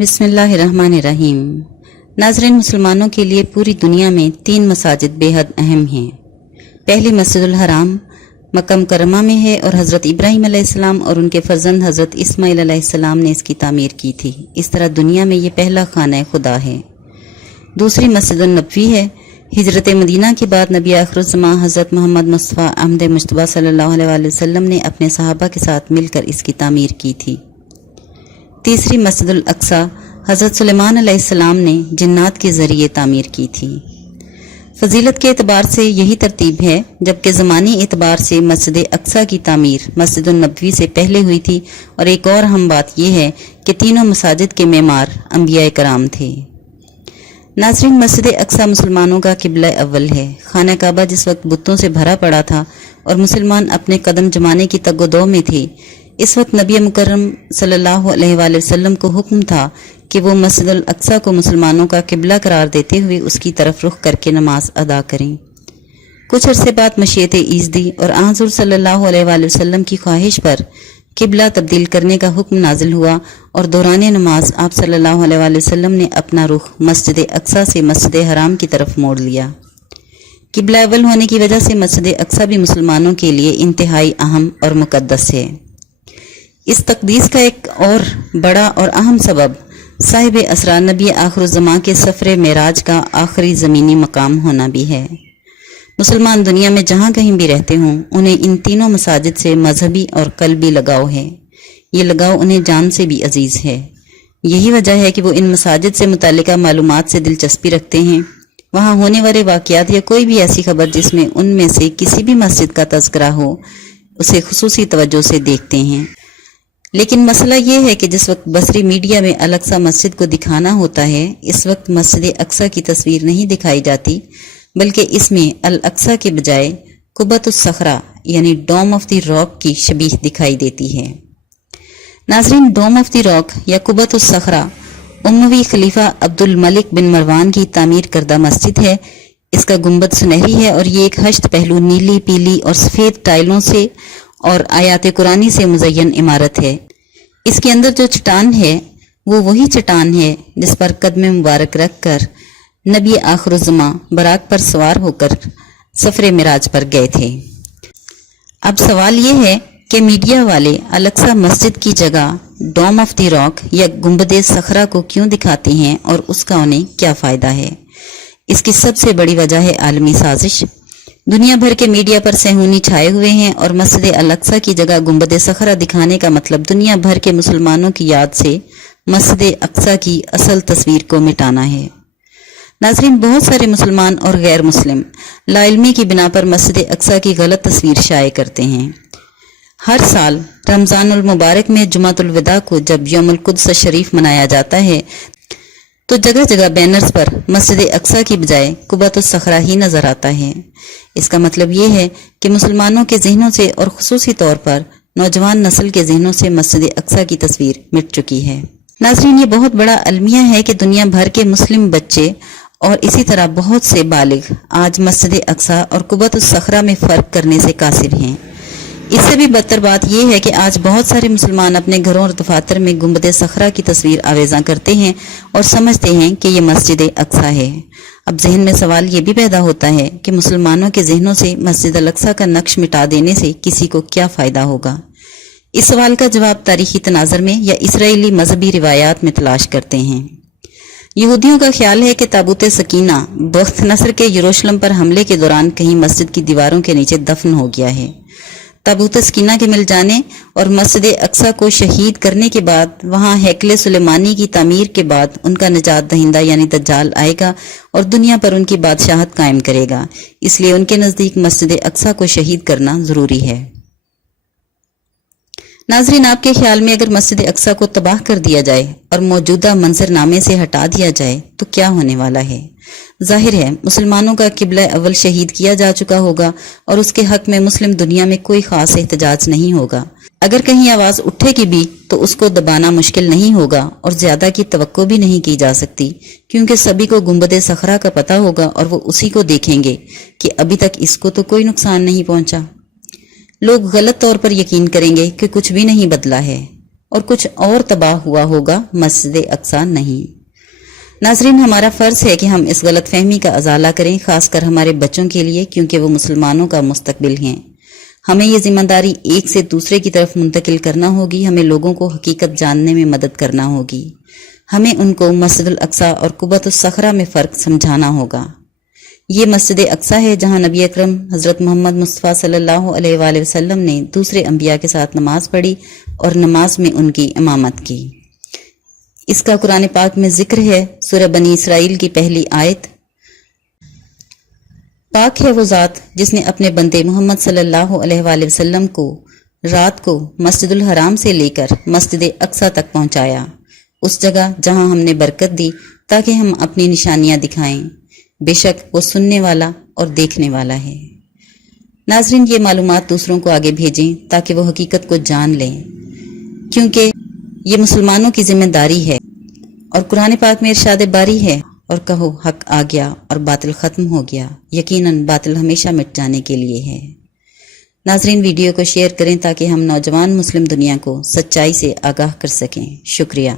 بسم اللہ الرحمن الرحیم۔ ناظرین، مسلمانوں کے لیے پوری دنیا میں 3 مساجد بے حد اہم ہیں۔ پہلی مسجد الحرام مکہ مکرمہ میں ہے اور حضرت ابراہیم علیہ السلام اور ان کے فرزند حضرت اسماعیل علیہ السلام نے اس کی تعمیر کی تھی۔ اس طرح دنیا میں یہ پہلا خانہ خدا ہے۔ دوسری مسجد النبوی ہے۔ ہجرت مدینہ کے بعد نبی آخر الزماں حضرت محمد مصطفیٰ احمد مجتبیٰ صلی اللہ علیہ وسلم نے اپنے صحابہ کے ساتھ مل کر اس کی تعمیر کی تھی۔ تیسری مسجد الاقصی حضرت سلیمان علیہ السلام نے جنات کے ذریعے تعمیر کی تھی۔ فضیلت کے اعتبار سے یہی ترتیب ہے، جبکہ زمانی اعتبار سے مسجد اقصی کی تعمیر مسجد النبوی سے پہلے ہوئی تھی، اور ایک اور اہم بات یہ ہے کہ تینوں مساجد کے معمار انبیاء کرام تھے۔ ناظرین، مسجد اقصی مسلمانوں کا قبلہ اول ہے۔ خانہ کعبہ جس وقت بتوں سے بھرا پڑا تھا اور مسلمان اپنے قدم جمانے کی تگ و دو میں تھے، اس وقت نبی مکرم صلی اللہ علیہ وآلہ وسلم کو حکم تھا کہ وہ مسجد الاقصی کو مسلمانوں کا قبلہ قرار دیتے ہوئے اس کی طرف رخ کر کے نماز ادا کریں۔ کچھ عرصے بعد مشیت ایزدی اور حضور صلی اللہ علیہ وآلہ وسلم کی خواہش پر قبلہ تبدیل کرنے کا حکم نازل ہوا، اور دوران نماز آپ صلی اللہ علیہ وآلہ وسلم نے اپنا رخ مسجد اقصی سے مسجد حرام کی طرف موڑ لیا۔ قبلہ اول ہونے کی وجہ سے مسجد اقصی بھی مسلمانوں کے لیے انتہائی اہم اور مقدس ہے۔ اس تقدیس کا ایک اور بڑا اور اہم سبب صاحب اسرار نبی آخر الزماں کے سفر معراج کا آخری زمینی مقام ہونا بھی ہے۔ مسلمان دنیا میں جہاں کہیں بھی رہتے ہوں، انہیں ان تینوں مساجد سے مذہبی اور قلبی لگاؤ ہے۔ یہ لگاؤ انہیں جان سے بھی عزیز ہے۔ یہی وجہ ہے کہ وہ ان مساجد سے متعلقہ معلومات سے دلچسپی رکھتے ہیں۔ وہاں ہونے والے واقعات یا کوئی بھی ایسی خبر جس میں ان میں سے کسی بھی مسجد کا تذکرہ ہو، اسے خصوصی توجہ سے دیکھتے ہیں۔ لیکن مسئلہ یہ ہے کہ جس وقت بصری میڈیا میں الاقصی مسجد کو دکھانا ہوتا ہے، اس وقت مسجد اقصی کی تصویر نہیں دکھائی جاتی، بلکہ اس میں الاقصی کے بجائے قبۃ الصخرہ یعنی ڈوم آف دی راک کی شبیہ دکھائی دیتی ہے۔ ناظرین، ڈوم آف دی راک یا قبۃ الصخرہ اموی خلیفہ عبد الملک بن مروان کی تعمیر کردہ مسجد ہے۔ اس کا گنبد سنہری ہے اور یہ ایک 8 پہلو نیلی، پیلی اور سفید ٹائلوں سے اور آیات قرآنی سے مزین عمارت ہے۔ اس کے اندر جو چٹان ہے وہ وہی چٹان ہے جس پر قدم مبارک رکھ کر نبی آخر الزماں براق پر سوار ہو کر سفر معراج پر گئے تھے۔ اب سوال یہ ہے کہ میڈیا والے الاقصی مسجد کی جگہ ڈوم آف دی راک یا گنبد صخرہ کو کیوں دکھاتے ہیں اور اس کا انہیں کیا فائدہ ہے؟ اس کی سب سے بڑی وجہ ہے عالمی سازش۔ دنیا بھر کے میڈیا پر صہیونی چھائے ہوئے ہیں، اور مسجد الاقصی کی جگہ گنبد صخرہ دکھانے کا مطلب دنیا بھر کے مسلمانوں کی یاد سے مسجد اقصی کی اصل تصویر کو مٹانا ہے۔ ناظرین، بہت سارے مسلمان اور غیر مسلم لا علمی کی بنا پر مسجد اقصی کی غلط تصویر شائع کرتے ہیں۔ ہر سال رمضان المبارک میں جمعۃ الوداع کو جب یوم القدس شریف منایا جاتا ہے تو جگہ جگہ بینرز پر مسجد اقصی کی بجائے قبۃ الصخرہ ہی نظر آتا ہے۔ اس کا مطلب یہ ہے کہ مسلمانوں کے ذہنوں سے اور خصوصی طور پر نوجوان نسل کے ذہنوں سے مسجد اقصی کی تصویر مٹ چکی ہے۔ ناظرین، یہ بہت بڑا المیہ ہے کہ دنیا بھر کے مسلم بچے اور اسی طرح بہت سے بالغ آج مسجد اقصی اور قبۃ الصخرہ میں فرق کرنے سے قاصر ہیں۔ اس سے بھی بدتر بات یہ ہے کہ آج بہت سارے مسلمان اپنے گھروں اور دفاتر میں گنبد صخرہ کی تصویر آویزاں کرتے ہیں اور سمجھتے ہیں کہ یہ مسجد اقصی ہے۔ اب ذہن میں سوال یہ بھی پیدا ہوتا ہے کہ مسلمانوں کے ذہنوں سے مسجد الاقصی کا نقش مٹا دینے سے کسی کو کیا فائدہ ہوگا؟ اس سوال کا جواب تاریخی تناظر میں یا اسرائیلی مذہبی روایات میں تلاش کرتے ہیں۔ یہودیوں کا خیال ہے کہ تابوت سکینہ بخت نصر کے یروشلم پر حملے کے دوران کہیں مسجد کی دیواروں کے نیچے دفن ہو گیا ہے۔ تابوت سکینہ کے مل جانے اور مسجد اقصی کو شہید کرنے کے بعد وہاں ہیکل سلیمانی کی تعمیر کے بعد ان کا نجات دہندہ یعنی دجال آئے گا اور دنیا پر ان کی بادشاہت قائم کرے گا۔ اس لیے ان کے نزدیک مسجد اقصی کو شہید کرنا ضروری ہے۔ ناظرین، آپ کے خیال میں اگر مسجد اقصی کو تباہ کر دیا جائے اور موجودہ منظرنامے سے ہٹا دیا جائے تو کیا ہونے والا ہے؟ ظاہر ہے مسلمانوں کا قبلہ اول شہید کیا جا چکا ہوگا اور اس کے حق میں مسلم دنیا میں کوئی خاص احتجاج نہیں ہوگا۔ اگر کہیں آواز اٹھے گی بھی تو اس کو دبانا مشکل نہیں ہوگا اور زیادہ کی توقع بھی نہیں کی جا سکتی، کیونکہ سبھی کو گنبد صخرہ کا پتہ ہوگا اور وہ اسی کو دیکھیں گے کہ ابھی تک اس کو تو کوئی نقصان نہیں پہنچا۔ لوگ غلط طور پر یقین کریں گے کہ کچھ بھی نہیں بدلا ہے۔ اور کچھ اور تباہ ہوا ہوگا، مسجد اقصی نہیں۔ ناظرین، ہمارا فرض ہے کہ ہم اس غلط فہمی کا ازالہ کریں، خاص کر ہمارے بچوں کے لیے، کیونکہ وہ مسلمانوں کا مستقبل ہیں۔ ہمیں یہ ذمہ داری ایک سے دوسرے کی طرف منتقل کرنا ہوگی۔ ہمیں لوگوں کو حقیقت جاننے میں مدد کرنا ہوگی۔ ہمیں ان کو مسجد الاقصی اور قبۃ الصخرہ میں فرق سمجھانا ہوگا۔ یہ مسجد اقصی ہے جہاں نبی اکرم حضرت محمد مصطفیٰ صلی اللہ علیہ وآلہ وسلم نے دوسرے انبیاء کے ساتھ نماز پڑھی اور نماز میں ان کی امامت کی۔ اس کا قرآن پاک میں ذکر ہے، سورہ بنی اسرائیل کی پہلی آیت۔ پاک ہے وہ ذات جس نے اپنے بندے محمد صلی اللہ علیہ وآلہ وسلم کو رات کو مسجد الحرام سے لے کر مسجد اقصی تک پہنچایا، اس جگہ جہاں ہم نے برکت دی تاکہ ہم اپنی نشانیاں دکھائیں۔ بے شک وہ سننے والا اور دیکھنے والا ہے۔ ناظرین، یہ معلومات دوسروں کو آگے بھیجیں تاکہ وہ حقیقت کو جان لیں، کیونکہ یہ مسلمانوں کی ذمہ داری ہے۔ اور قرآن پاک میں ارشاد باری ہے، اور کہو حق آ گیا اور باطل ختم ہو گیا، یقیناً باطل ہمیشہ مٹ جانے کے لیے ہے۔ ناظرین، ویڈیو کو شیئر کریں تاکہ ہم نوجوان مسلم دنیا کو سچائی سے آگاہ کر سکیں۔ شکریہ۔